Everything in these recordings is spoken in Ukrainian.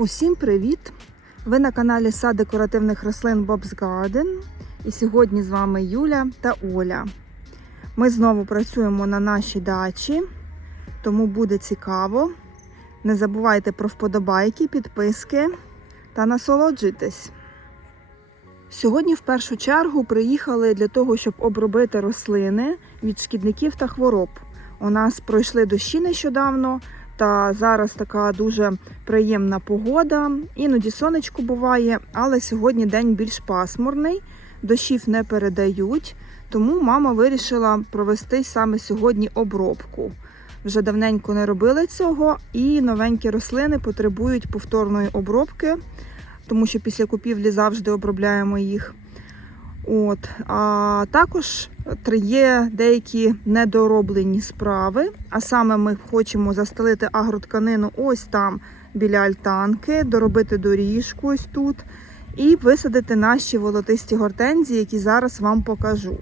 Усім привіт! Ви на каналі Сад декоративних рослин Bob's Garden. І сьогодні з вами Юля та Оля. Ми знову працюємо на нашій дачі, тому буде цікаво. Не забувайте про вподобайки, підписки та насолоджуйтесь. Сьогодні в першу чергу приїхали для того, щоб обробити рослини від шкідників та хвороб. У нас пройшли дощі нещодавно, та зараз така дуже приємна погода. Іноді сонечко буває, але сьогодні день більш пасмурний, дощів не передають, тому мама вирішила провести саме сьогодні обробку. Вже давненько не робили цього, і новенькі рослини потребують повторної обробки, тому що після купівлі завжди обробляємо їх. От. А також є деякі недороблені справи. А саме ми хочемо застелити агротканину ось там біля альтанки, доробити доріжку ось тут і висадити наші волотисті гортензії, які зараз вам покажу.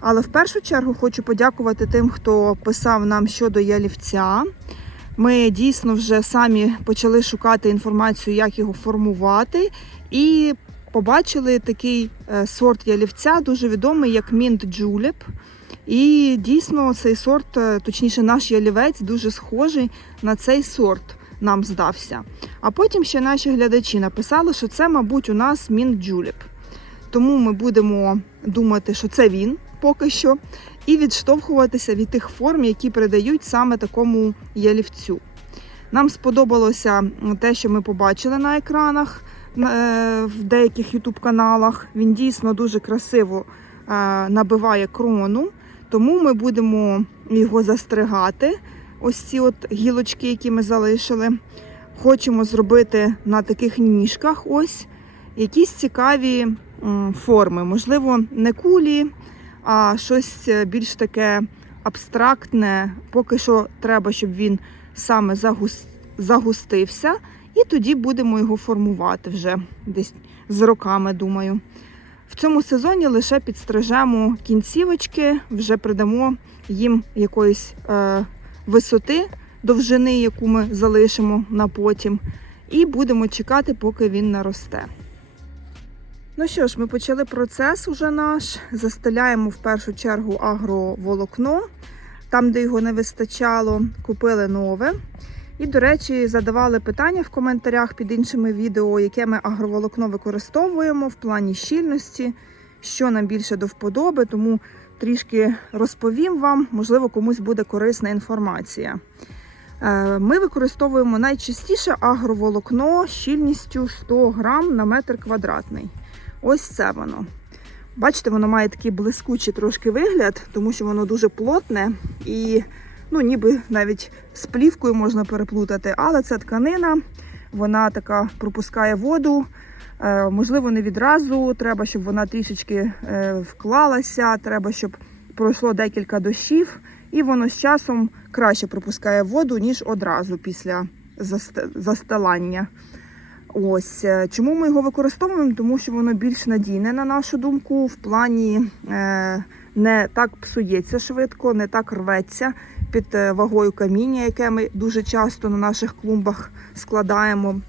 Але в першу чергу хочу подякувати тим, хто писав нам щодо ялівця. Ми дійсно вже самі почали шукати інформацію, як його формувати. І побачили такий е, сорт ялівця, дуже відомий як Mint Julep. І дійсно цей сорт, е, точніше, наш ялівець, дуже схожий на цей сорт. Нам здався. А потім ще наші глядачі написали, що це, мабуть, у нас Mint Julep. Тому ми будемо думати, що це він поки що, і відштовхуватися від тих форм, які передають саме такому ялівцю. Нам сподобалося те, що ми побачили на екранах в деяких YouTube каналах. Він дійсно дуже красиво набиває крону, тому ми будемо його застригати. Ось ці от гілочки, які ми залишили. Хочемо зробити на таких ніжках ось якісь цікаві форми. Можливо, не кулі, а щось більш таке абстрактне. Поки що треба, щоб він саме загустився. І тоді будемо його формувати вже десь з роками, думаю. В цьому сезоні лише підстрижемо кінцівочки, вже придамо їм якоїсь е, висоти, довжини, яку ми залишимо на потім. І будемо чекати, поки він наросте. Ну що ж, ми почали процес уже наш. Застеляємо в першу чергу агроволокно. Там, де його не вистачало, купили нове. І, до речі, задавали питання в коментарях під іншими відео, яке ми агроволокно використовуємо в плані щільності, що нам більше до вподоби, тому трішки розповім вам, можливо, комусь буде корисна інформація. Е, ми використовуємо найчастіше агроволокно щільністю 100 грам на метр квадратний. Ось це воно. Бачите, воно має такий блискучий трошки вигляд, тому що воно дуже плотне і ну ніби навіть з плівкою можна переплутати, але це тканина, вона така пропускає воду. Е, можливо, не відразу. Треба, щоб вона трішечки е, вклалася, треба, щоб пройшло декілька дощів, і воно з часом краще пропускає воду, ніж одразу після застилання. Ось е, чому ми його використовуємо? Тому що воно більш надійне, на нашу думку, в плані не так псується швидко, не так рветься під е, вагою каміння, яке ми дуже часто на наших клумбах складаємо.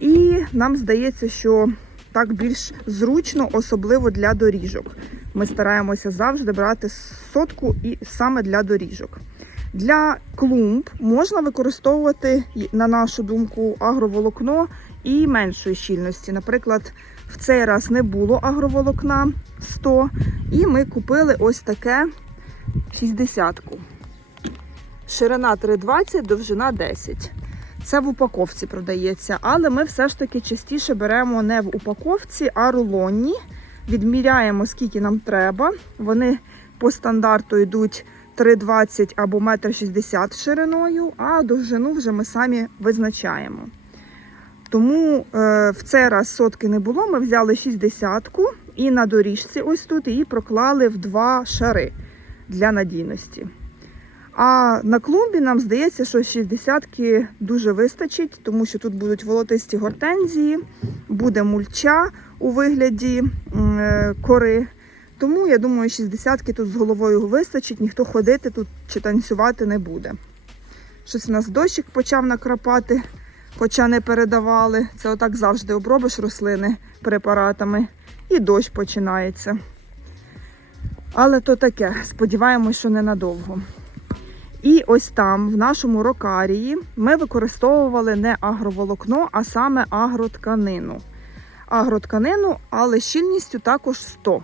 І нам здається, що так більш зручно, особливо для доріжок. Ми стараємося завжди брати сотку і саме для доріжок. Для клумб можна використовувати, на нашу думку, агроволокно і меншої щільності. Наприклад, в цей раз не було агроволокна 100, і ми купили ось таке 60-ку. Ширина 3,20, довжина 10. Це в упаковці продається, але ми все ж таки частіше беремо не в упаковці, а рулонні. Відміряємо, скільки нам треба. Вони по стандарту йдуть 3,20 або 1,60 м шириною, а довжину вже ми самі визначаємо. Тому е, в цей раз сотки не було. Ми взяли 60-ку і на доріжці ось тут її проклали в два шари для надійності. А на клумбі нам здається, що 60-ки дуже вистачить, тому що тут будуть волотисті гортензії, буде мульча у вигляді е, кори. Тому я думаю, 60-ки тут з головою вистачить, ніхто ходити тут чи танцювати не буде. Щось у нас дощик почав накрапати хоча не передавали. Це отак завжди обробиш рослини препаратами, і дощ починається. Але то таке, сподіваємось, що ненадовго. І ось там, в нашому рокарії, ми використовували не агроволокно, а саме агротканину. Агротканину, але щільністю також 100.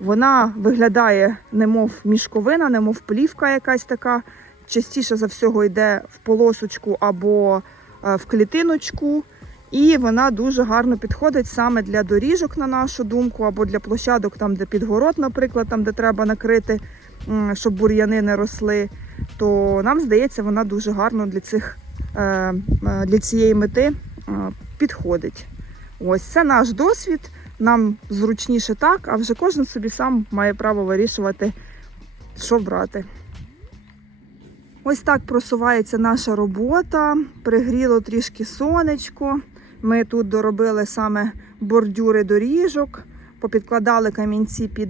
Вона виглядає немов мішковина, немов плівка якась така. Частіше за всього йде в полосочку або в клітиночку. І вона дуже гарно підходить саме для доріжок, на нашу думку, або для площадок, там, де підгород, наприклад, там, де треба накрити, щоб бур'яни не росли. То нам здається, вона дуже гарно для, цих, е, е, для цієї мети е, підходить. Ось це наш досвід. Нам зручніше так, а вже кожен собі сам має право вирішувати, що брати. Ось так просувається наша робота. Пригріло трішки сонечко. Ми тут доробили саме бордюри доріжок, попідкладали камінці під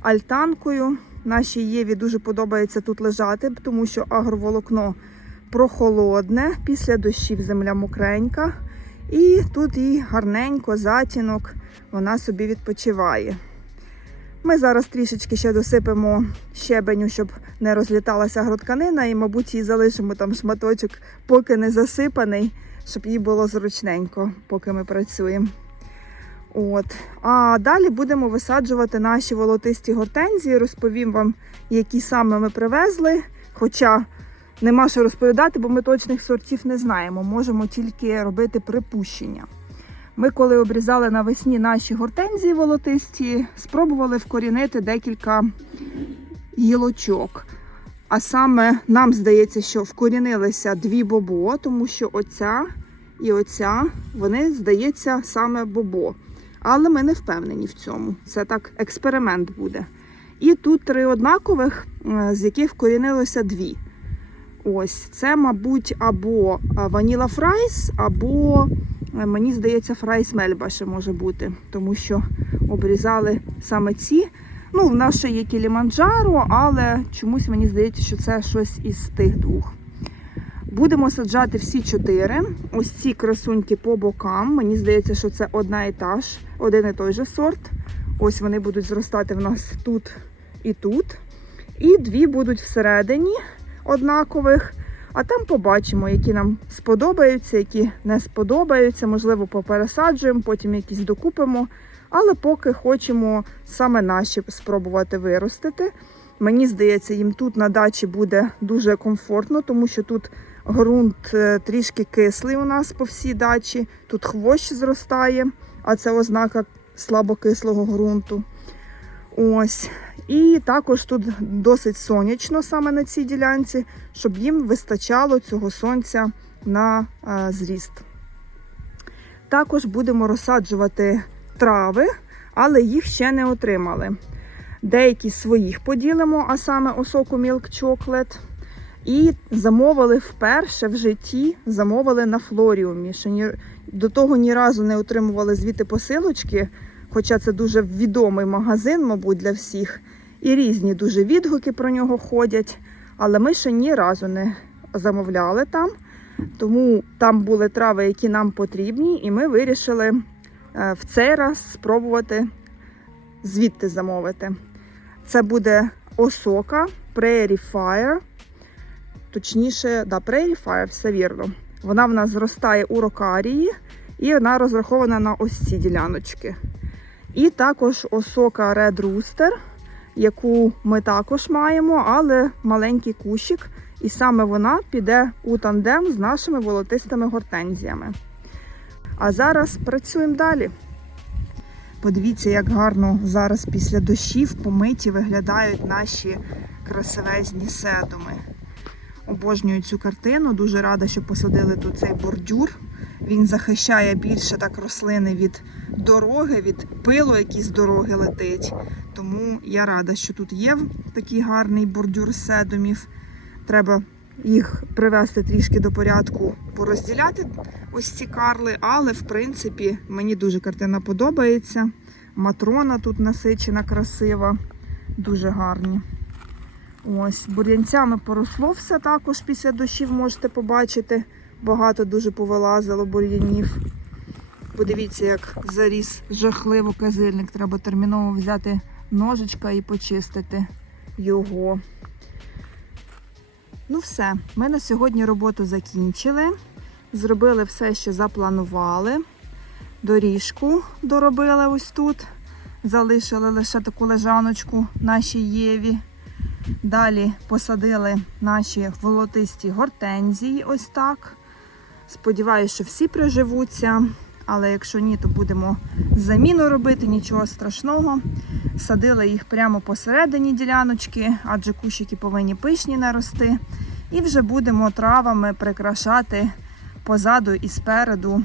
альтанкою. Нашій Єві дуже подобається тут лежати, тому що агроволокно прохолодне, після дощів земля мокренька. І тут їй гарненько, затінок, вона собі відпочиває. Ми зараз трішечки ще досипемо щебеню, щоб не розліталася агротканина, і, мабуть, їй залишимо там шматочок, поки не засипаний, щоб їй було зручненько, поки ми працюємо. От. А далі будемо висаджувати наші волотисті гортензії. Розповім вам, які саме ми привезли. Хоча нема що розповідати, бо ми точних сортів не знаємо. Можемо тільки робити припущення. Ми, коли обрізали навесні наші гортензії волотисті, спробували вкорінити декілька гілочок. А саме нам здається, що вкорінилися дві бобо, тому що оця і оця, вони, здається, саме бобо. Але ми не впевнені в цьому. Це так експеримент буде. І тут три однакових, е, з яких вкорінилося дві. Ось це, мабуть, або ваніла фрайс, або е, мені здається, фрайс мельба ще може бути, тому що обрізали саме ці. Ну, в нас ще є кіліманджаро, але чомусь мені здається, що це щось із тих двох. Будемо саджати всі чотири. Ось ці красуньки по бокам. Мені здається, що це одна і та ж, один і той же сорт. Ось вони будуть зростати в нас тут і тут. І дві будуть всередині однакових. А там побачимо, які нам сподобаються, які не сподобаються. Можливо, попересаджуємо, потім якісь докупимо. Але поки хочемо саме наші спробувати виростити. Мені здається, їм тут на дачі буде дуже комфортно, тому що тут ґрунт е, трішки кислий у нас по всій дачі. Тут хвощ зростає, а це ознака слабокислого ґрунту. Ось. І також тут досить сонячно саме на цій ділянці, щоб їм вистачало цього сонця на е, зріст. Також будемо розсаджувати трави, але їх ще не отримали. Деякі своїх поділимо, а саме осоку Milk Chocolate. І замовили вперше в житті, замовили на флоріумі. Ще ні, до того ні разу не отримували звідти посилочки, хоча це дуже відомий магазин, мабуть, для всіх. І різні дуже відгуки про нього ходять. Але ми ще ні разу не замовляли там. Тому там були трави, які нам потрібні, і ми вирішили е, в цей раз спробувати звідти замовити. Це буде осока Prairie Fire. Точніше, да, Prairie Fire, все вірно. Вона в нас зростає у рокарії і вона розрахована на ось ці діляночки. І також осока Red Rooster, яку ми також маємо, але маленький кущик. І саме вона піде у тандем з нашими волотистими гортензіями. А зараз працюємо далі. Подивіться, як гарно зараз після дощів помиті виглядають наші красивезні седуми. Обожнюю цю картину. Дуже рада, що посадили тут цей бордюр. Він захищає більше так рослини від дороги, від пилу, який з дороги летить. Тому я рада, що тут є такий гарний бордюр седумів. Треба їх привести трішки до порядку, порозділяти ось ці карли, але в принципі мені дуже картина подобається. Матрона тут насичена, красива, дуже гарні. Ось, бур'янцями поросло все також після дощів можете побачити. Багато дуже повилазило бур'янів. Подивіться, як заріс жахливо казильник. Треба терміново взяти ножичка і почистити його. Ну все, ми на сьогодні роботу закінчили. Зробили все, що запланували. Доріжку доробили ось тут. Залишили лише таку лежаночку нашій Єві. Далі посадили наші волотисті гортензії ось так. Сподіваюся, що всі приживуться, але якщо ні, то будемо заміну робити, нічого страшного. Садили їх прямо посередині діляночки, адже кущики повинні пишні нарости. І вже будемо травами прикрашати позаду і спереду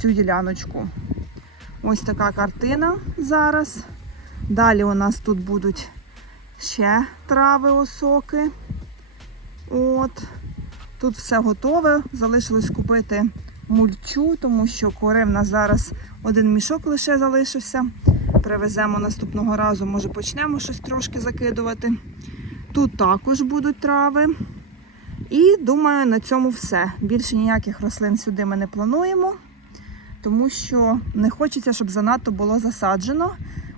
цю діляночку. Ось така картина зараз. Далі у нас тут будуть ще трави осоки. От. Тут все готове. Залишилось купити мульчу, тому що кори в нас зараз один мішок лише залишився. Привеземо наступного разу, може почнемо щось трошки закидувати. Тут також будуть трави. І думаю, на цьому все. Більше ніяких рослин сюди ми не плануємо, тому що не хочеться, щоб занадто було засаджено.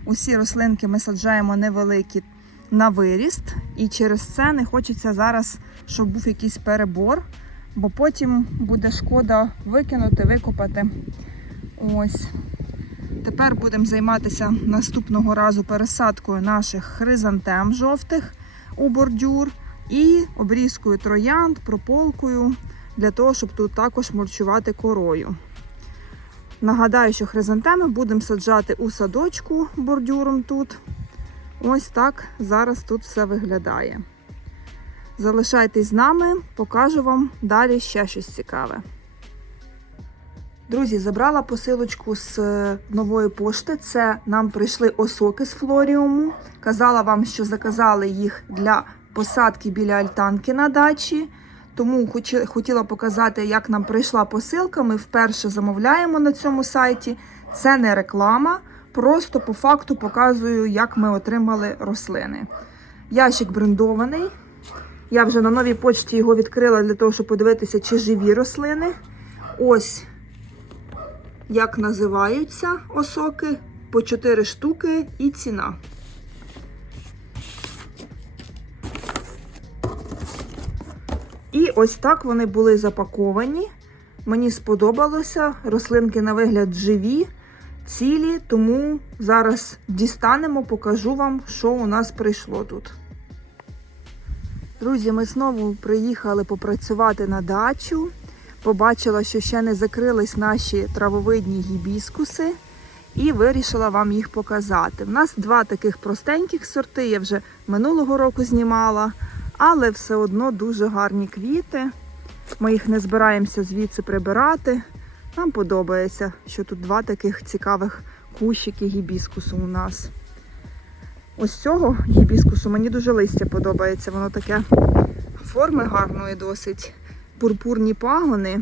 Усі рослинки ми саджаємо невеликі на виріст, і через це не хочеться зараз, щоб був якийсь перебор, бо потім буде шкода викинути, викопати. Ось. Тепер будемо займатися наступного разу пересадкою наших хризантем жовтих у бордюр і обрізкою троянд, прополкою для того, щоб тут також мульчувати корою. Нагадаю, що хризантеми будемо саджати у садочку бордюром тут. Ось так зараз тут все виглядає. Залишайтесь з нами, покажу вам далі ще щось цікаве. Друзі, забрала посилочку з е, нової пошти. Це нам прийшли осоки з флоріуму. Казала вам, що заказали їх для посадки біля альтанки на дачі. Тому хотіла показати, як нам прийшла посилка. Ми вперше замовляємо на цьому сайті. Це не реклама, просто по факту показую, як ми отримали рослини. Ящик брендований. Я вже на новій почті його відкрила для того, щоб подивитися, чи живі рослини. Ось як називаються осоки, по 4 штуки і ціна. І ось так вони були запаковані. Мені сподобалося. Рослинки на вигляд живі, цілі, тому зараз дістанемо, покажу вам, що у нас прийшло тут. Друзі, ми знову приїхали попрацювати на дачу. Побачила, що ще не закрились наші травовидні гібіскуси, і вирішила вам їх показати. У нас два таких простеньких сорти, я вже минулого року знімала, але все одно дуже гарні квіти. Ми їх не збираємося звідси прибирати. Нам подобається, що тут два таких цікавих кущики гібіскусу у нас. Ось цього гібіскусу мені дуже листя подобається. Воно таке форми гарної досить пурпурні пагони,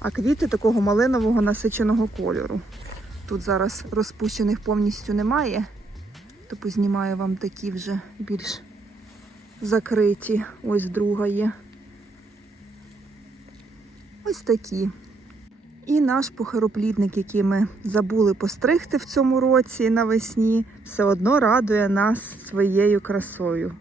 а квіти такого малинового насиченого кольору. Тут зараз розпущених повністю немає, то познімаю вам такі вже більш закриті. Ось друга є. Ось такі. І наш похороплідник, який ми забули постригти в цьому році навесні, все одно радує нас своєю красою.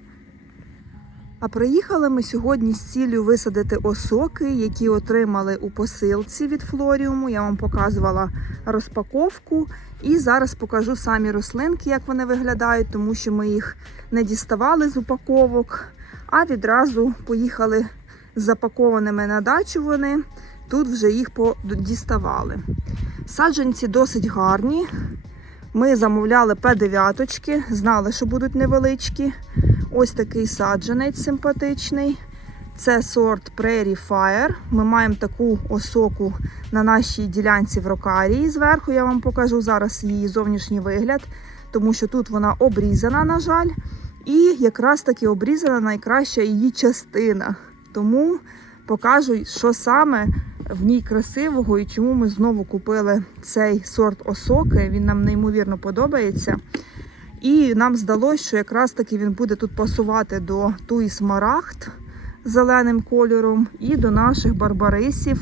А приїхали ми сьогодні з ціллю висадити осоки, які отримали у посилці від флоріуму. Я вам показувала розпаковку. І зараз покажу самі рослинки, як вони виглядають, тому що ми їх не діставали з упаковок, а відразу поїхали запакованими на дачу вони. Тут вже їх діставали. Саджанці досить гарні. Ми замовляли П9, знали, що будуть невеличкі. Ось такий саджанець симпатичний. Це сорт Prairie Fire. Ми маємо таку осоку на нашій ділянці в рокарії. Зверху я вам покажу зараз її зовнішній вигляд, тому що тут вона обрізана, на жаль. І якраз таки обрізана найкраща її частина. Тому покажу, що саме в ній красивого і чому ми знову купили цей сорт осоки. Він нам неймовірно подобається. І нам здалося, що якраз таки він буде тут пасувати до туї смарагд зеленим кольором, і до наших барбарисів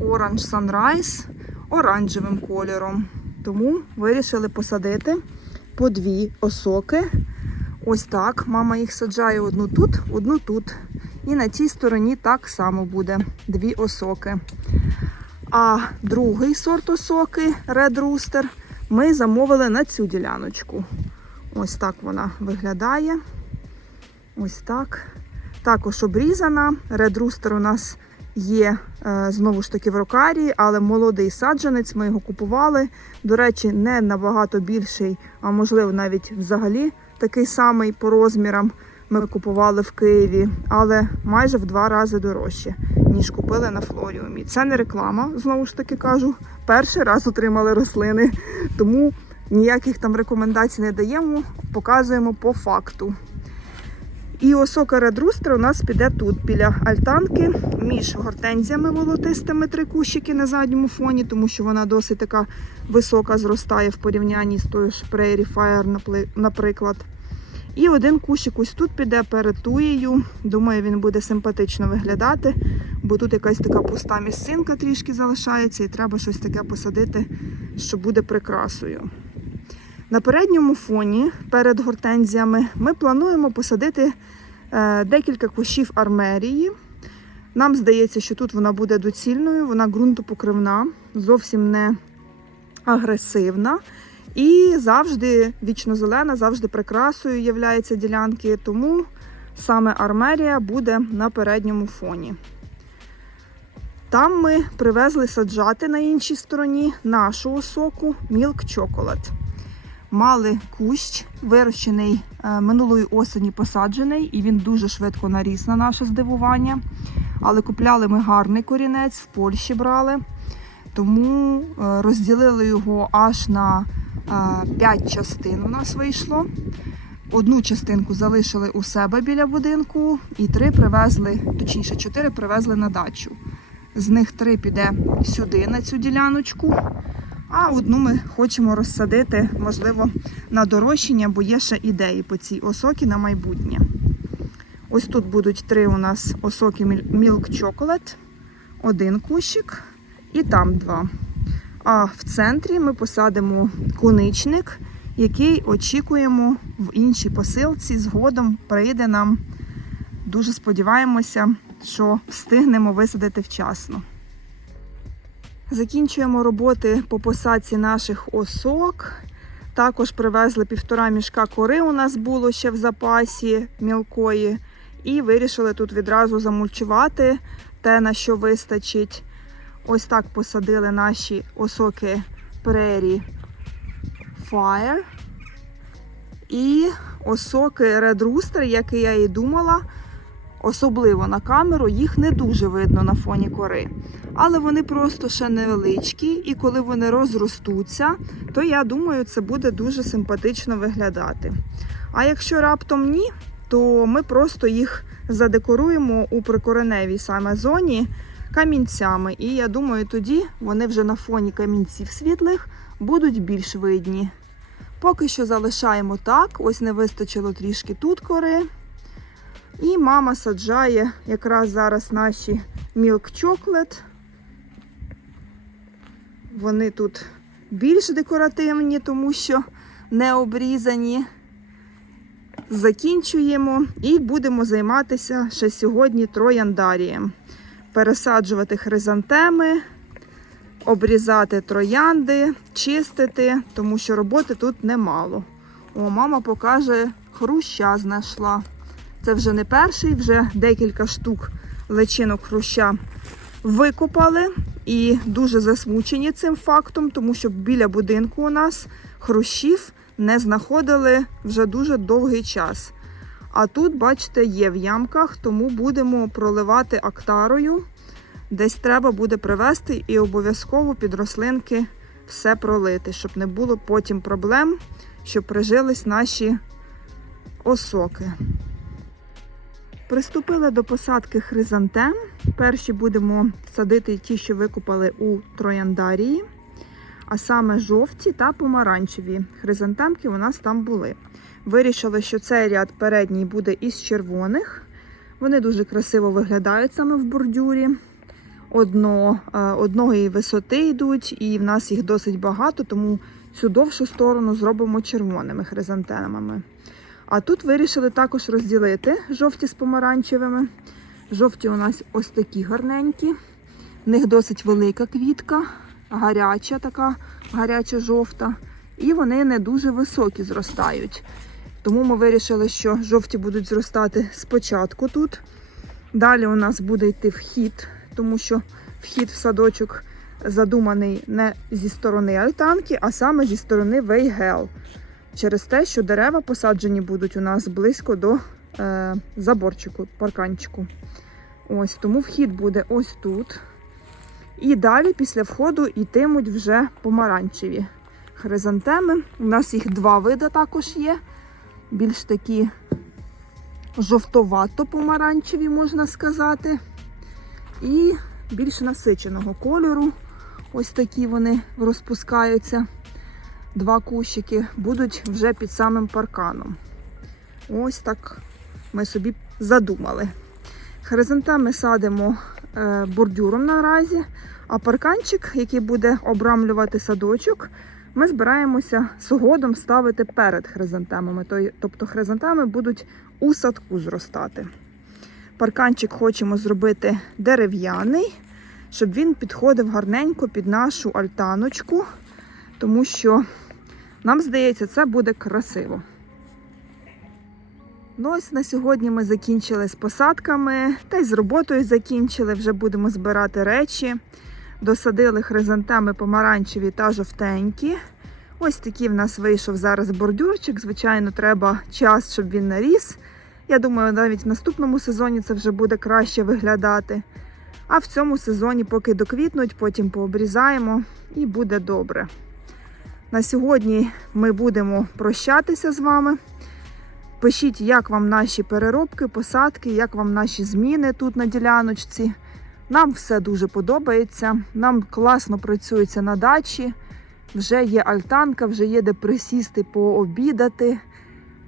Orange Sunrise оранжевим кольором. Тому вирішили посадити по дві осоки. Ось так. Мама їх саджає одну тут, одну тут. І на цій стороні так само буде дві осоки. А другий сорт осоки Red Rooster ми замовили на цю діляночку. Ось так вона виглядає. Ось так. Також обрізана. Red Rooster у нас є е, знову ж таки в рокарії, але молодий саджанець. Ми його купували. До речі, не набагато більший, а можливо навіть взагалі такий самий по розмірам. Ми купували в Києві, але майже в два рази дорожче, ніж купили на флоріумі. Це не реклама, знову ж таки кажу. Перший раз отримали рослини, тому ніяких там рекомендацій не даємо, показуємо по факту. І осока Rooster у нас піде тут, біля альтанки, між гортензіями волотистими три кущики на задньому фоні, тому що вона досить така висока зростає в порівнянні з тою ж Prairie Fire, наприклад. І один кущик ось тут піде перед туєю. Думаю, він буде симпатично виглядати, бо тут якась така пуста місцинка трішки залишається, і треба щось таке посадити, що буде прикрасою. На передньому фоні перед гортензіями ми плануємо посадити е, декілька кущів армерії. Нам здається, що тут вона буде доцільною, вона ґрунтопокривна, зовсім не агресивна. І завжди вічно-зелена, завжди прикрасою являється ділянки, тому саме армерія буде на передньому фоні. Там ми привезли саджати на іншій стороні нашу осоку Milk Chocolate. Мали кущ, вирощений е, минулої осені посаджений, і він дуже швидко наріс на наше здивування. Але купляли ми гарний корінець, в Польщі брали. Тому е, розділили його аж на 5 частин у нас вийшло. Одну частинку залишили у себе біля будинку, і три привезли, точніше, чотири привезли на дачу. З них три піде сюди, на цю діляночку. А одну ми хочемо розсадити, можливо, на дорощення, бо є ще ідеї по цій осокі на майбутнє. Ось тут будуть три у нас осоки Milk Chocolate, один кущик і там два. А в центрі ми посадимо куничник, який очікуємо в іншій посилці. Згодом прийде нам. Дуже сподіваємося, що встигнемо висадити вчасно. Закінчуємо роботи по посадці наших осок. Також привезли півтора мішка кори. У нас було ще в запасі мілкої. І вирішили тут відразу замульчувати те, на що вистачить. Ось так посадили наші осоки Prairie Fire. І осоки Red Rooster, як я і думала, особливо на камеру, їх не дуже видно на фоні кори. Але вони просто ще невеличкі, і коли вони розростуться, то я думаю, це буде дуже симпатично виглядати. А якщо раптом ні, то ми просто їх задекоруємо у прикореневій саме зоні камінцями. І я думаю, тоді вони вже на фоні камінців світлих будуть більш видні. Поки що залишаємо так, ось не вистачило трішки тут кори. І мама саджає якраз зараз наші Milk Chocolate. Вони тут більш декоративні, тому що не обрізані. Закінчуємо і будемо займатися ще сьогодні трояндарієм. Пересаджувати хризантеми, обрізати троянди, чистити, тому що роботи тут немало. О, мама покаже, хруща знайшла. Це вже не перший, вже декілька штук личинок хруща викопали і дуже засмучені цим фактом, тому що біля будинку у нас хрущів не знаходили вже дуже довгий час. А тут, бачите, є в ямках, тому будемо проливати актарою. Десь треба буде привезти і обов'язково під рослинки все пролити, щоб не було потім проблем, щоб прижились наші осоки. Приступили до посадки хризантем. Перші будемо садити ті, що викопали у трояндарії, а саме жовті та помаранчеві хризантемки у нас там були. Вирішили, що цей ряд передній буде із червоних. Вони дуже красиво виглядають саме в бордюрі. Одно, е, одної висоти йдуть, і в нас їх досить багато, тому цю довшу сторону зробимо червоними хризантемами. А тут вирішили також розділити жовті з помаранчевими. Жовті у нас ось такі гарненькі. В них досить велика квітка, гаряча така, гаряча жовта. І вони не дуже високі зростають. Тому ми вирішили, що жовті будуть зростати спочатку тут. Далі у нас буде йти вхід, тому що вхід в садочок задуманий не зі сторони альтанки, а саме зі сторони Вейгел. Через те, що дерева посаджені будуть у нас близько до е, заборчику, парканчику. Ось тому вхід буде ось тут. І далі після входу йтимуть вже помаранчеві хризантеми. У нас їх два види також є. Більш такі жовтовато-помаранчеві, можна сказати. І більш насиченого кольору. Ось такі вони розпускаються. Два кущики будуть вже під самим парканом. Ось так ми собі задумали. Хризантеми садимо е, бордюром наразі, а парканчик, який буде обрамлювати садочок, ми збираємося згодом ставити перед хризантемами. Тобто хризантеми будуть у садку зростати. Парканчик хочемо зробити дерев'яний, щоб він підходив гарненько під нашу альтаночку, тому що нам здається, це буде красиво. Ну ось на сьогодні ми закінчили з посадками та й з роботою закінчили. Вже будемо збирати речі. Досадили хризантеми помаранчеві та жовтенькі. Ось такий в нас вийшов зараз бордюрчик. Звичайно, треба час, щоб він наріс. Я думаю, навіть в наступному сезоні це вже буде краще виглядати. А в цьому сезоні, поки доквітнуть, потім пообрізаємо і буде добре. На сьогодні ми будемо прощатися з вами. Пишіть, як вам наші переробки, посадки, як вам наші зміни тут на діляночці. Нам все дуже подобається. Нам класно працюється на дачі. Вже є альтанка, вже є де присісти, пообідати,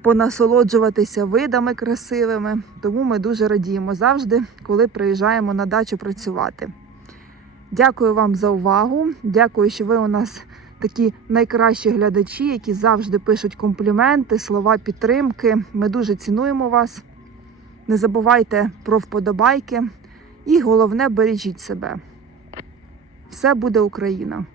понасолоджуватися видами красивими. Тому ми дуже радіємо завжди, коли приїжджаємо на дачу працювати. Дякую вам за увагу. Дякую, що ви у нас такі найкращі глядачі, які завжди пишуть компліменти, слова підтримки. Ми дуже цінуємо вас. Не забувайте про вподобайки. І головне, бережіть себе. Все буде Україна!